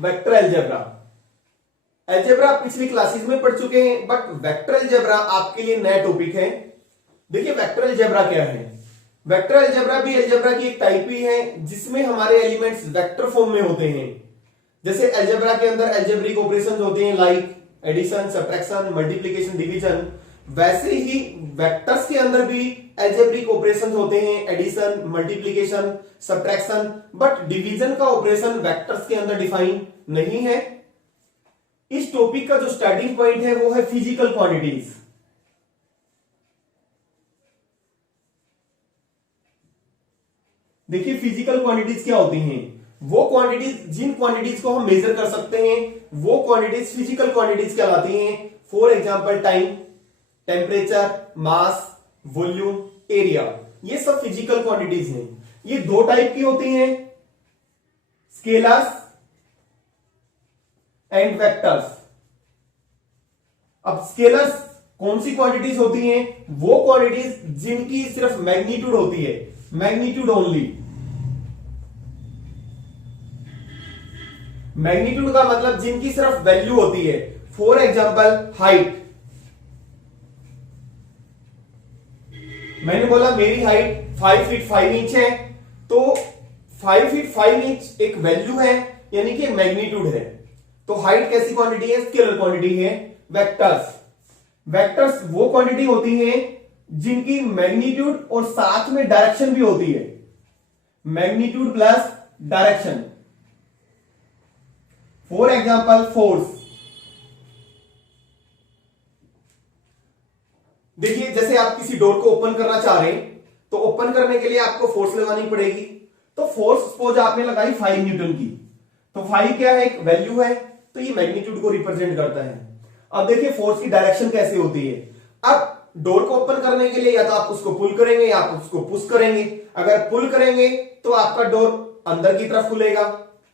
Vector algebra. Algebra पिछली classes में पढ़ चुके हैं, बट वेक्टर अलजेब्रा आपके लिए नया टॉपिक है। देखिए वेक्टर अलजेब्रा क्या है। वेक्टर अलजेब्रा भी अलजेब्रा की एक टाइप ही है जिसमें हमारे एलिमेंट्स वेक्टर फॉर्म में होते हैं। जैसे अलजेब्रा के अंदर अलजेब्रिक ऑपरेशंस होते हैं like addition, subtraction, multiplication, division, वैसे ही वेक्टर्स के अंदर भी अलजेब्रिक ऑपरेशंस होते हैं, addition, multiplication, subtraction, but division का ऑपरेशन वेक्टर्स के अंदर डिफाइन नहीं है। इस टॉपिक का जो स्टार्टिंग पॉइंट है वो है फिजिकल क्वांटिटीज। देखिए फिजिकल क्वांटिटीज क्या होती हैं। वो क्वांटिटीज, जिन क्वांटिटीज को हम मेजर कर सकते हैं वो क्वांटिटीज फिजिकल क्वांटिटीज कहलाती हैं। For example time, temperature, mass, volume, area, ये सब फिजिकल क्वांटिटीज हैं। ये दो टाइप की होती हैं, स्केलर्स एंड वेक्टर्स। अब स्केलर्स कौन सी क्वांटिटीज होती हैं? वो क्वांटिटीज जिनकी सिर्फ मैग्नीट्यूड होती है, मैग्नीट्यूड ओनली। मैग्नीट्यूड का मतलब जिनकी सिर्फ वैल्यू होती है। फॉर एग्जांपल हाइट, मैंने बोला मेरी हाइट 5 फीट 5 इंच है, तो 5 फीट 5 इंच एक वैल्यू है, यानी कि मैग्नीट्यूड है। तो हाइट कैसी क्वांटिटी है? स्केलर क्वांटिटी है। वेक्टर्स, वेक्टर्स वो क्वांटिटी होती है जिनकी मैग्नीट्यूड और साथ में डायरेक्शन भी होती है, magnitude plus direction. For example force. देखिए जैसे आप किसी डोर को ओपन करना चाह रहे हैं तो ओपन करने के लिए आपको फोर्स लगानी पड़ेगी। तो फोर्स सपोज आपने लगाई 5 न्यूटन की, तो 5 क्या है? एक वैल्यू है, तो ये मैग्नीट्यूड को रिप्रेजेंट करता है। अब देखिए फोर्स की डायरेक्शन कैसे होती है। अब डोर को ओपन करने के लिए या तो आप उसको पुल करेंगे या आप उसको पुश करेंगे। अगर पुल करेंगे तो आपका डोर अंदर की तरफ खुलेगा,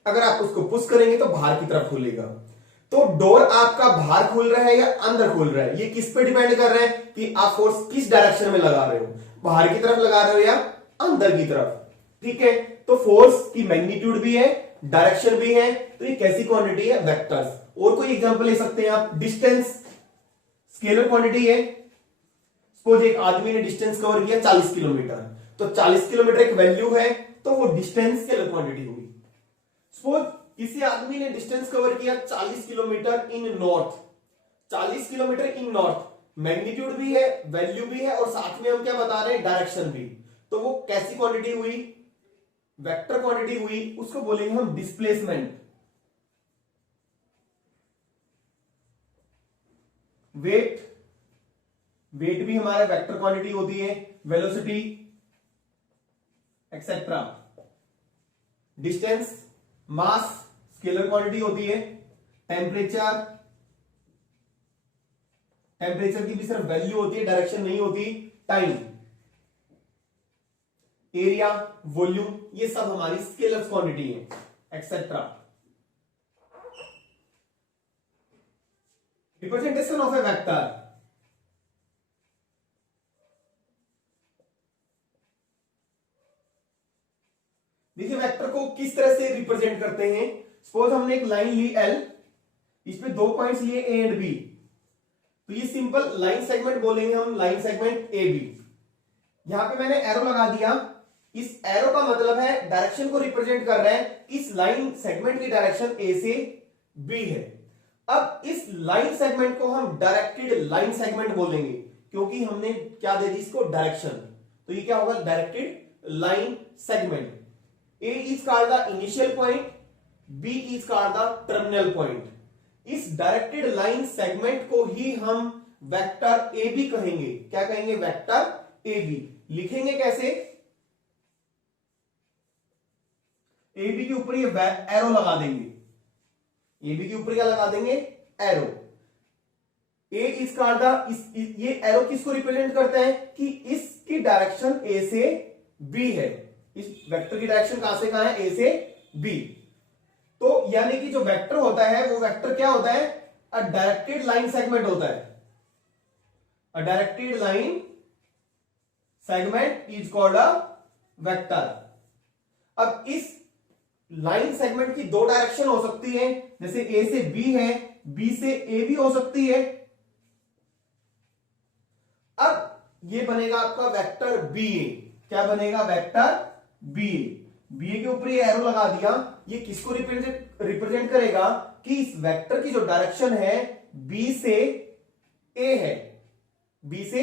अगर आप उसको पुश करेंगे तो बाहर की तरफ खुलेगा। तो डोर आपका बाहर खुल रहा है या अंदर खुल रहा है, ये किस पे डिपेंड कर रहा है कि आप फोर्स किस डायरेक्शन में लगा रहे हो, बाहर की तरफ लगा रहे हो या अंदर की तरफ। ठीक है, तो फोर्स की मैग्नीट्यूड भी है, डायरेक्शन भी है, तो ये कैसी क्वांटिटी है? वेक्टर्स। और कोई एग्जांपल ले सकते हैं आप। डिस्टेंस स्केलर क्वांटिटी है। सपोज एक आदमी ने डिस्टेंस कवर किया 40 किलोमीटर, तो 40 किलोमीटर एक वैल्यू है, तो वो डिस्टेंस स्केलर क्वांटिटी होगी। सपोज किसी आदमी ने डिस्टेंस कवर किया 40 किलोमीटर इन नॉर्थ, 40 किलोमीटर इन नॉर्थ, मैग्नीट्यूड भी है, वैल्यू भी है, और साथ में हम क्या बता रहे हैं? डायरेक्शन भी। तो वो कैसी क्वांटिटी हुई? वेक्टर क्वांटिटी हुई। उसको बोलेंगे हम डिस्प्लेसमेंट। वेट, वेट भी हमारा वेक्टर क्वांटिटी होती है। Velocity etcetera. डिस्टेंस, मास स्केलर क्वांटिटी होती है। टेम्परेचर, टेम्परेचर की भी सिर्फ वैल्यू होती है, डायरेक्शन नहीं होती। टाइम, एरिया, वॉल्यूम, ये सब हमारी स्केलर क्वांटिटी है etcetera. Representation of a vector. देखिए वेक्टर को किस तरह से रिप्रेजेंट करते हैं। सपोज हमने एक लाइन ली L, इस पे 2 पॉइंट्स लिए A एंड B, तो ये सिंपल लाइन सेगमेंट बोलेंगे हम, लाइन सेगमेंट AB। यहां पे मैंने एरो लगा दिया। इस एरो का मतलब है डायरेक्शन को रिप्रेजेंट कर रहा है। इस लाइन सेगमेंट की डायरेक्शन A से B है। अब इस लाइन सेगमेंट को हम डायरेक्टेड लाइन सेगमेंट बोलेंगे, क्योंकि हमने क्या दे दी इसको? डायरेक्शन। तो ये क्या होगा? Directed line segment. A is called the initial point, B is called the terminal point. इस डायरेक्टेड लाइन सेगमेंट को ही हम वेक्टर AB कहेंगे। क्या कहेंगे? Vector AB। लिखेंगे कैसे? AB के ऊपर ये एरो लगा देंगे। AB के ऊपर क्या लगा देंगे? Arrow. A is called the, ये एरो किसको रिप्रेजेंट करता है कि इसकी डायरेक्शन A से B है। इस वेक्टर की डायरेक्शन कहां से कहां है? A से B। तो यानी कि जो वेक्टर होता है वो वेक्टर क्या होता है? अ डायरेक्टेड लाइन सेगमेंट होता है। A directed line segment is called a vector. अब इस लाइन सेगमेंट की दो डायरेक्शन हो सकती है, जैसे ए से बी है, बी से ए भी हो सकती है। अब ये बनेगा आपका वेक्टर बी ए। क्या बनेगा? वेक्टर बी ए। बी ए के ऊपर ये एरो लगा दिया, ये किसको रिप्रेजेंट करेगा कि इस वेक्टर की जो डायरेक्शन है बी से ए है, बी से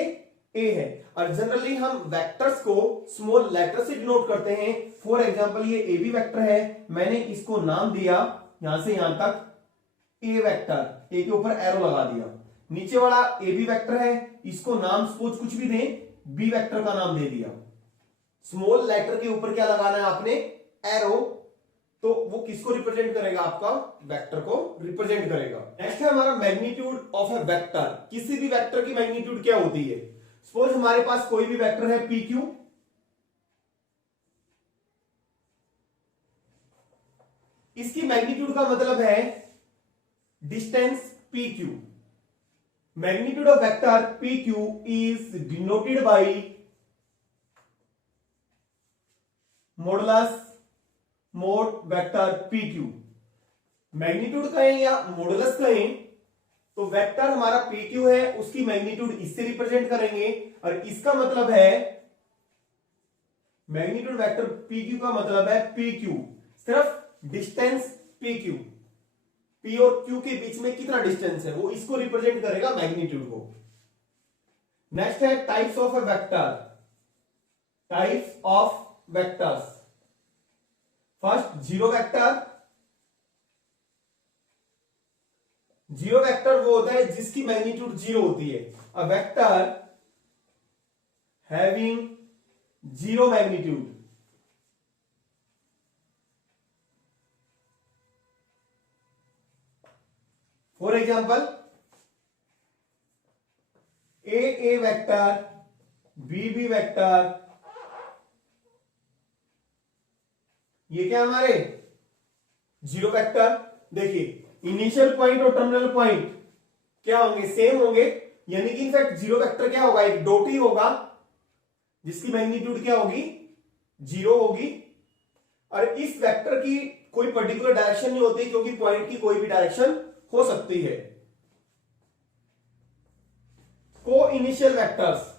ए है। और जनरली हम वेक्टर्स को स्मॉल लेटर से डिनोट करते हैं। फॉर एग्जांपल ये ए बी वेक्टर है, मैंने इसको नाम दिया यहां से यहां तक ए वेक्टर, ए के ऊपर एरो लगा दिया। नीचे वाला ए बी वेक्टर है, इसको नाम सपोज कुछ भी दें, बी वेक्टर का नाम दे दिया। स्मॉल लेटर के ऊपर क्या लगाना है आपने? एरो। तो वो किसको रिप्रेजेंट करेगा? आपका वेक्टर को रिप्रेजेंट करेगा। नेक्स्ट है हमारा मैग्नीट्यूड ऑफ ए वेक्टर। किसी भी वेक्टर की मैग्नीट्यूड क्या होती है? सपोज हमारे पास कोई भी वेक्टर है पी क्यू, इसकी मैग्नीट्यूड का मतलब है distance P Q. Magnitude of vector P Q is denoted by modulus mod vector P Q. Magnitude कहें या मॉडुलस कहें, तो वेक्टर हमारा पी क्यू है, उसकी मैग्नीट्यूड इससे रिप्रेजेंट करेंगे। और इसका मतलब है मैग्नीट्यूड वेक्टर पी क्यू का मतलब है पी क्यू, सिर्फ डिस्टेंस पी क्यू, पी और क्यू के बीच में कितना डिस्टेंस है वो इसको रिप्रेजेंट करेगा मैग्नीट्यूड को। नेक्स्ट है types of a vector. Types of vectors. First zero vector. Zero vector वो होता है जिसकी मैग्नीट्यूड जीरो होती है। A vector having zero magnitude. For example A vector, B vector, ये क्या हमारे जीरो वेक्टर। देखिए इनिशियल पॉइंट और टर्मिनल पॉइंट क्या होंगे? सेम होंगे, यानी कि इनफैक्ट जीरो वेक्टर क्या होगा? एक डॉट ही होगा जिसकी मैग्नीट्यूड क्या होगी? जीरो होगी। और इस वेक्टर की कोई पर्टिकुलर डायरेक्शन नहीं होती, क्योंकि पॉइंट की कोई भी डायरेक्शन हो सकती है। को इनिशियल वेक्टर्स।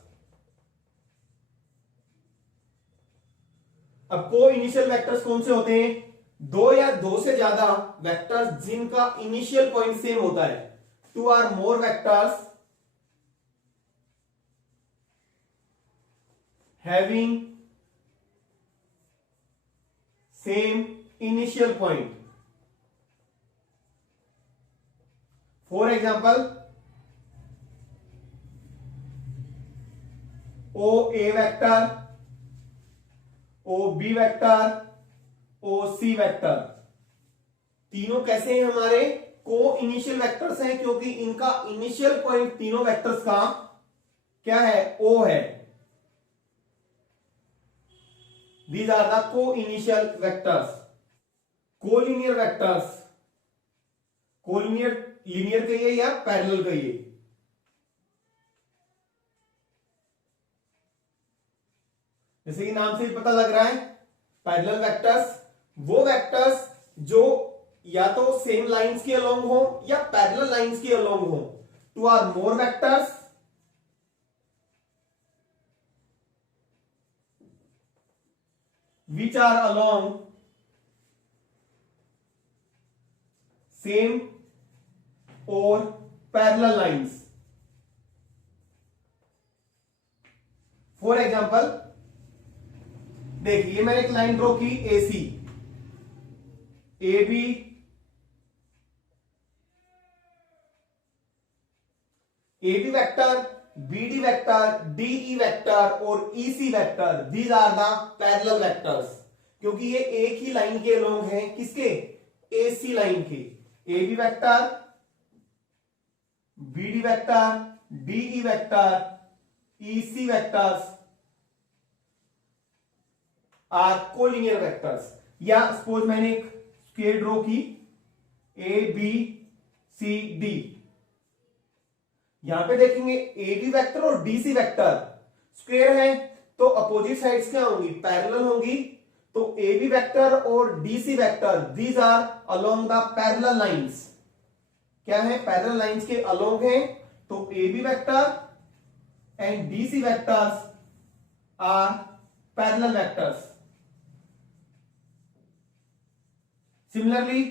अब को इनिशियल वेक्टर्स कौन से होते हैं? दो या दो से ज्यादा वेक्टर्स जिनका इनिशियल पॉइंट सेम होता है। Two or more vectors having same initial point. For example O A vector, O B vector, O C vector, तीनों कैसे हैं हमारे? को इनिशियल वेक्टर्स हैं, क्योंकि इनका इनिशियल पॉइंट तीनों वेक्टर्स का क्या है? ओ है। दीज आर द को initial vectors. Collinear vectors. Collinear linear कहिए या पैरेलल कहिए। जैसे कि नाम से ही पता लग रहा है, पैरेलल वेक्टर्स वो वेक्टर्स जो या तो सेम लाइंस के अलोंग हो या पैरेलल लाइंस के अलोंग हो। Two or more vectors which are along same or parallel lines. For example, देखिए मैंने एक लाइन ड्रॉ की AC, AB, AB vector, BD vector, DE vector और EC vector, these are the parallel vectors, क्योंकि ये एक ही line के along हैं। किसके? AC लाइन के। AB vector, BD vector, DE vector, EC vectors are collinear vectors. या सपोज मैंने एक स्क्वायर ड्रॉ की ABCD, यहां पे देखेंगे AB वेक्टर और DC वेक्टर स्क्वायर है, तो अपोजिट साइड्स क्या होंगी? पैरेलल होंगी। तो ए बी वेक्टर और D C vector these are along the parallel lines. क्या है? पैरेलल लाइंस के अलोंग है। तो A B vector and D C vectors are parallel vectors. Similarly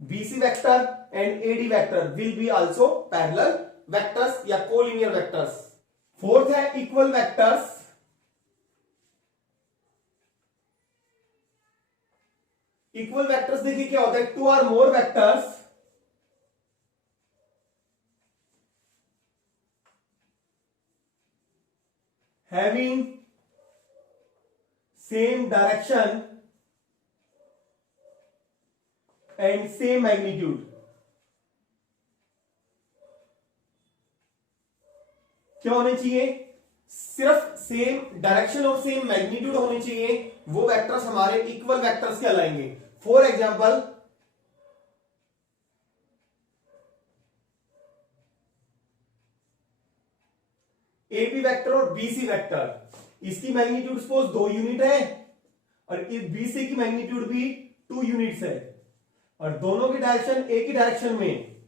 BC vector and AD vector will be also parallel vectors या collinear vectors। Fourth है equal vectors। Equal vectors देखिए क्या होता है, two or more vectors having same direction and same magnitude. क्या होने चाहिए? सिर्फ सेम डायरेक्शन और सेम मैग्नीट्यूड होने चाहिए, वो वेक्टर्स हमारे इक्वल वेक्टर्स कहलाएंगे। फॉर एग्जाम्पल एबी वेक्टर और बीसी वेक्टर, इसकी मैग्नीट्यूड सपोज 2 यूनिट है और बीसी की मैग्नीट्यूड भी 2 यूनिट्स है और दोनों की डायरेक्शन एक ही डायरेक्शन में,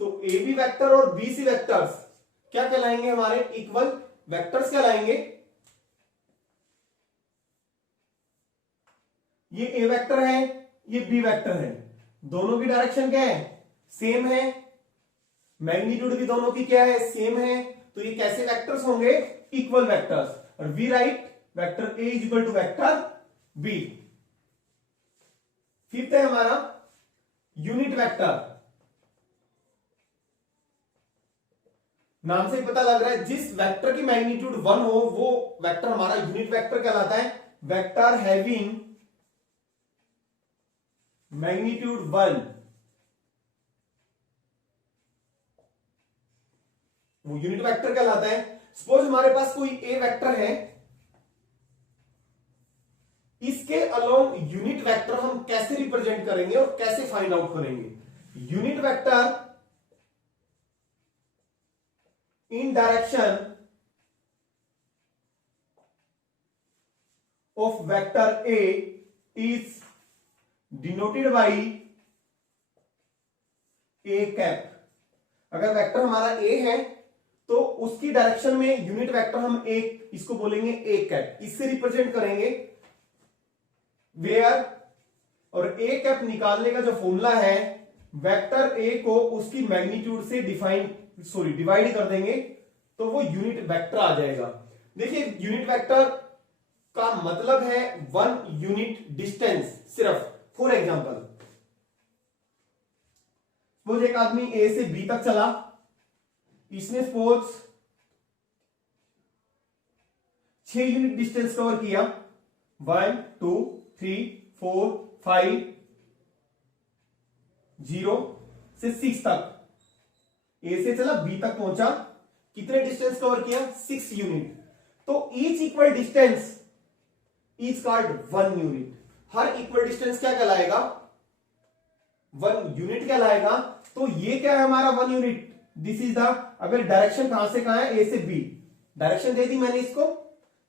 तो ए बी वेक्टर और बी सी वेक्टर्स क्या कहलाएंगे? हमारे इक्वल वेक्टर्स कहलाएंगे। ये ए वेक्टर है, ये बी वेक्टर है, दोनों की डायरेक्शन क्या है? सेम है, मैग्नीट्यूड भी दोनों की क्या है? सेम है। तो ये कैसे वेक्टर्स होंगे? Equal vectors. और we write vector A is equal to vector B. Fifth है हमारा यूनिट वेक्टर। नाम से ही पता लग रहा है, जिस वेक्टर की मैग्नीट्यूड 1 हो वो वेक्टर हमारा यूनिट वेक्टर कहलाता है। वेक्टर हैविंग मैग्नीट्यूड 1 वो यूनिट वेक्टर कहलाता है। सपोज हमारे पास कोई ए वेक्टर है, इसके अलोंग यूनिट वेक्टर हम कैसे रिप्रेजेंट करेंगे और कैसे फाइंड आउट करेंगे? Unit vector in direction of vector A is denoted by A cap. अगर वेक्टर हमारा ए है तो उसकी डायरेक्शन में यूनिट वेक्टर हम एक इसको बोलेंगे ए कैप, इससे रिप्रेजेंट करेंगे। वेयर और ए कैप निकालने का जो फॉर्मूला है, वेक्टर ए को उसकी मैग्नीट्यूड से डिवाइड कर देंगे तो वो यूनिट वेक्टर आ जाएगा। देखिए यूनिट वेक्टर का मतलब है 1 यूनिट डिस्टेंस सिर्फ। फॉर एग्जांपल सपोज एक आदमी ए से बी तक चला, इसने सपोज 6 यूनिट डिस्टेंस कवर किया, 1 2 3 4 5 0 से 6 तक। ए से चला बी तक पहुंचा, कितने डिस्टेंस कवर किया? 6 यूनिट। तो each equal distance is called 1 unit. Her equal distance क्या कहलाएगा? 1 यूनिट कहलाएगा। तो ये क्या है हमारा 1 यूनिट? दिस इज द, अगर डायरेक्शन कहां से कहां है? ए से बी, डायरेक्शन दे दी मैंने इसको,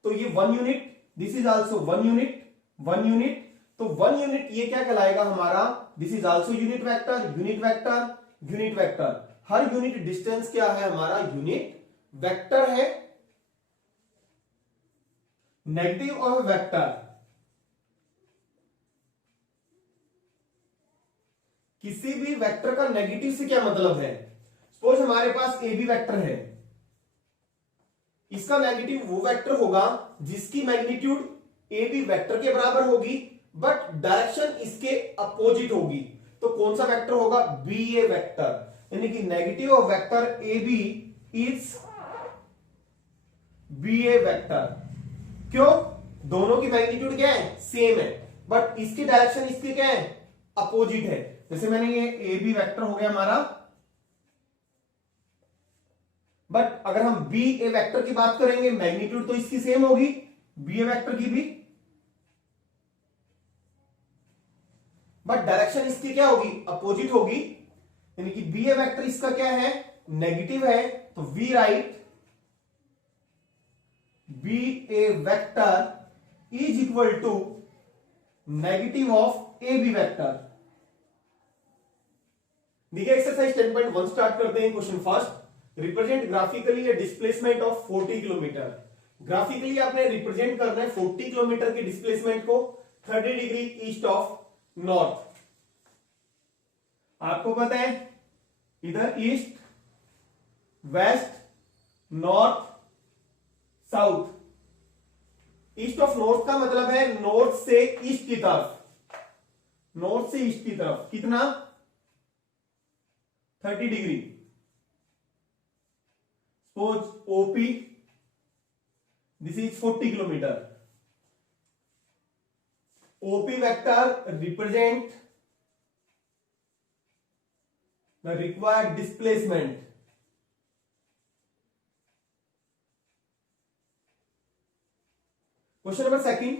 तो ये 1 unit. This is also 1 unit, 1 unit. तो 1 यूनिट ये क्या कहलाएगा हमारा? This is also unit vector, unit vector, unit vector. Her unit distance क्या है हमारा? यूनिट वेक्टर है। नेगेटिव ऑफ वेक्टर, किसी भी वेक्टर का नेगेटिव से क्या मतलब है? सपोज हमारे पास ए बी वेक्टर है, इसका नेगेटिव वो वेक्टर होगा जिसकी मैग्नीट्यूड ए बी वेक्टर के बराबर होगी बट डायरेक्शन इसके अपोजिट होगी। तो कौन सा वेक्टर होगा? B A vector. यानी कि negative of vector A B is B A vector. क्यों? दोनों की मैग्नीट्यूड क्या है? सेम है, बट इसकी डायरेक्शन इसकी क्या है? अपोजिट है। जैसे मैंने ये ए बी वेक्टर हो गया हमारा, बट अगर हम बी ए वेक्टर की बात करेंगे, मैग्नीट्यूड तो इसकी सेम होगी, बी ए वेक्टर की भी, बट डायरेक्शन इसकी क्या होगी? अपोजिट होगी। यानी कि बी ए वेक्टर इसका क्या है? नेगेटिव है। तो we write B A vector is equal to negative of A B vector. देखिए एक्सरसाइज 10.1 स्टार्ट करते हैं। Question first, represent graphically a displacement of 40 kilometre. Graphically आपने रिप्रेजेंट करना है 40 किलोमीटर के डिस्प्लेसमेंट को 30 डिग्री ईस्ट ऑफ नॉर्थ। आपको पता है इधर east, west, north, south. East of north का मतलब है नॉर्थ से ईस्ट की तरफ, नॉर्थ से ईस्ट की तरफ कितना 30 degree. Suppose OP, this is 40 kilometre. OP vector represent the required displacement. Question number second,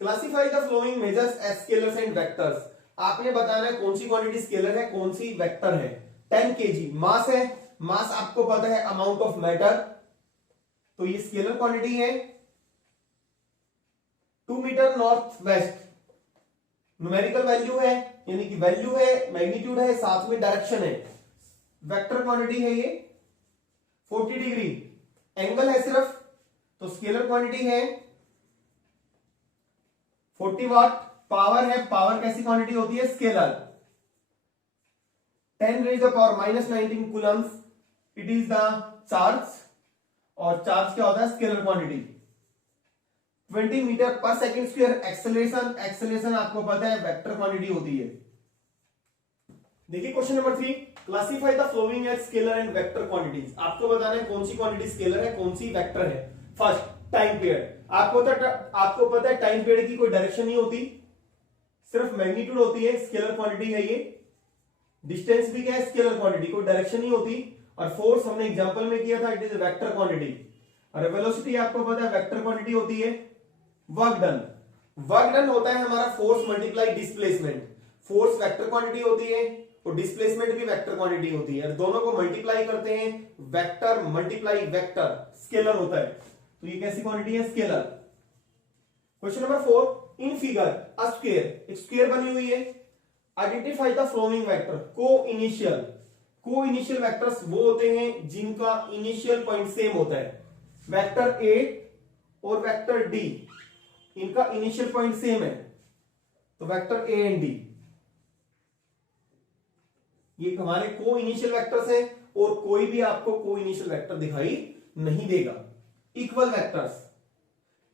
classify the following measures as scalars and vectors. आपने बताना है कौन सी क्वांटिटी स्केलर है, कौन सी वेक्टर है। 10 kg मास है, मास आपको पता है अमाउंट ऑफ मैटर, तो ये स्केलर क्वांटिटी है। 2 metre north west numerical value है, यानी कि वैल्यू है, मैग्नीट्यूड है, साथ में डायरेक्शन है। वेक्टर क्वांटिटी है ये। 40 डिग्री एंगल है सिर्फ, तो स्केलर क्वांटिटी है। 40 वाट पावर है, पावर कैसी क्वांटिटी होती है scalar. 10 raise the power -19 coulombs, it is the charge, और चार्ज क्या होता है scalar quantity. 20 metre per second square acceleration, acceleration आपको पता है वेक्टर क्वांटिटी होती है। देखिए question number 3, classify the following as scalar and vector quantities. आपको बताना है कौन सी क्वांटिटी स्केलर है, कौन सी वेक्टर है। फर्स्ट टाइम पीरियड, आपको पता है टाइम पीरियड की कोई डायरेक्शन नहीं होती, सिर्फ मैग्नीट्यूड होती है, स्केलर क्वांटिटी है ये। डिस्टेंस भी क्या है स्केलर क्वांटिटी, कोई डायरेक्शन नहीं होती। और फोर्स हमने एग्जांपल में किया था, इट इज वेक्टर क्वांटिटी। और वेलोसिटी आपको पता है वेक्टर क्वांटिटी होती है। वर्क डन, वर्क डन होता है हमारा force multiply displacement. Force vector quantity होती है और डिस्प्लेसमेंट भी वेक्टर क्वांटिटी होती है, और दोनों को मल्टीप्लाई करते हैं, वेक्टर मल्टीप्लाई वेक्टर स्केलर होता है। तो ये कैसी क्वांटिटी है scalar. Question number 4, in figure a square, एक स्क्वायर बनी हुई है। Identify the flowing vector. को इनिशियल वेक्टर्स वो होते हैं जिनका इनिशियल पॉइंट सेम होता है। वेक्टर ए और वेक्टर डी, इनका इनिशियल पॉइंट सेम है, तो वेक्टर ए एंड डी ये हमारे को इनिशियल वेक्टर्स हैं, और कोई भी आपको को इनिशियल वेक्टर दिखाई नहीं देगा। इक्वल वेक्टर्स,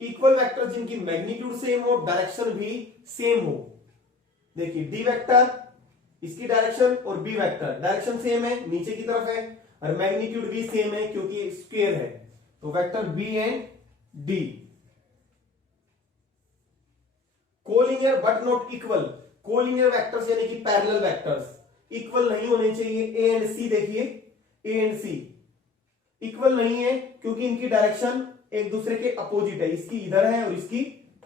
इक्वल वेक्टर जिनकी मैग्नीट्यूड सेम हो, डायरेक्शन भी सेम हो। देखिए डी वेक्टर, इसकी डायरेक्शन, और बी वेक्टर डायरेक्शन सेम है, नीचे की तरफ है, और मैग्नीट्यूड भी सेम है क्योंकि स्क्वायर है। तो vector B and D. Collinear but not equal, collinear vectors यानी कि पैरेलल वेक्टर्स इक्वल नहीं होने चाहिए। ए एंड सी, देखिए ए एंड सी इक्वल नहीं है क्योंकि इनकी डायरेक्शन एक दूसरे के अपोजिट है, इसकी इधर है और इसकी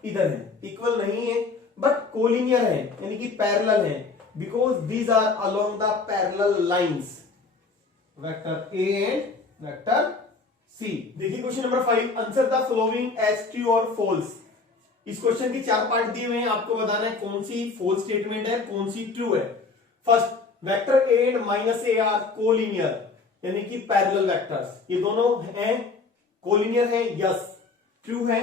इधर है, इक्वल नहीं है। बट कोलिनियर है यानी कि पैरेलल है, because these are along the parallel lines, vector A and vector C. देखिए question number 5, answer the following as true और फॉल्स। इस क्वेश्चन के 4 पार्ट दिए हुए हैं, आपको बताना है कौन सी फॉल्स स्टेटमेंट है, कौन सी ट्रू है। First, vector A and minus A R collinear, यानी कि पैरेलल वेक्टर्स, ये दोनों हैं कोलिनियर है, यस ट्रू है।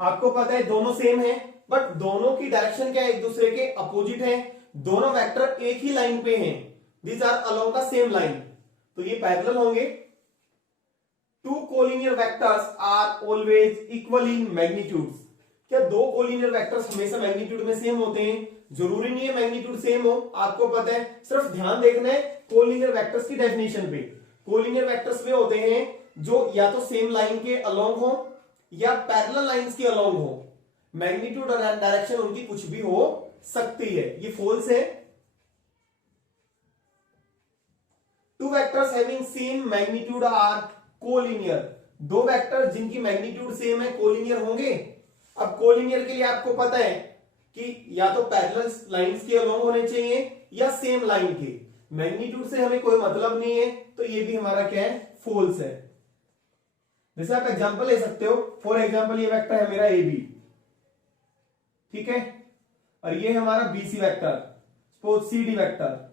आपको पता है दोनों सेम है, बट दोनों की डायरेक्शन क्या है एक दूसरे के अपोजिट है। दोनों वेक्टर एक ही लाइन पे हैं, these are along the same line, तो ये पैरेलल होंगे। Two collinear vectors are always equal in magnitudes. क्या दो कोलिनियर वेक्टर्स हमेशा मैग्नीट्यूड में सेम होते हैं? जरूरी नहीं है मैग्नीट्यूड सेम हो, आपको पता है, सिर्फ ध्यान देखना है कोलिनियर वेक्टर्स की डेफिनेशन पे। कोलिनियर वेक्टर्स वे होते हैं जो या तो सेम लाइन के अलोंग हो या पैरेलल लाइंस के अलोंग हो, मैग्नीट्यूड और डायरेक्शन उनकी कुछ भी हो सकती है। ये फॉल्स है। Two vectors having same magnitude are collinear. दो वेक्टर जिनकी मैग्नीट्यूड सेम है कोलिनियर होंगे। अब कोलिनियर के लिए आपको पता है कि या तो पैरेलल लाइंस के अलोंग होने चाहिए या सेम लाइन के। मैग्नीट्यूड से हमें कोई मतलब नहीं है, तो ये भी हमारा क्या है, फॉल्स है। जैसे आप एग्जांपल ले सकते हो, फॉर एग्जांपल ये वेक्टर है मेरा ए बी, ठीक है, और ये है हमारा B C vector, suppose C D vector.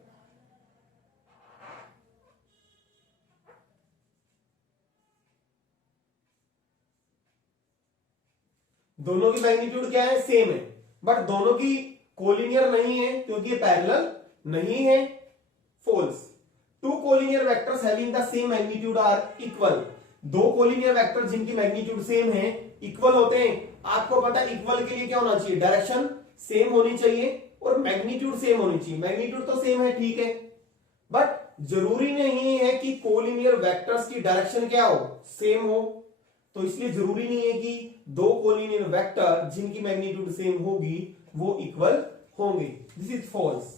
दोनों की मैग्नीट्यूड क्या है, सेम है, बट दोनों की कोलिनियर नहीं है क्योंकि ये पैरेलल नहीं है, false. Two collinear vectors having the same magnitude are equal. दो कोलिनियर वेक्टर जिनकी मैग्नीट्यूड सेम है, इक्वल होते हैं। आपको पता है इक्वल के लिए क्या होना चाहिए, डायरेक्शन सेम होनी चाहिए और मैग्नीट्यूड सेम होनी चाहिए। मैग्नीट्यूड तो सेम है, ठीक है, बट जरूरी नहीं है कि कोलिनियर वेक्टर्स की डायरेक्शन क्या हो, सेम हो। तो इसलिए जरूरी नहीं है कि दो कोलिनियर वेक्टर जिनकी मैग्नीट्यूड सेम होगी वो इक्वल होंगे। This is false.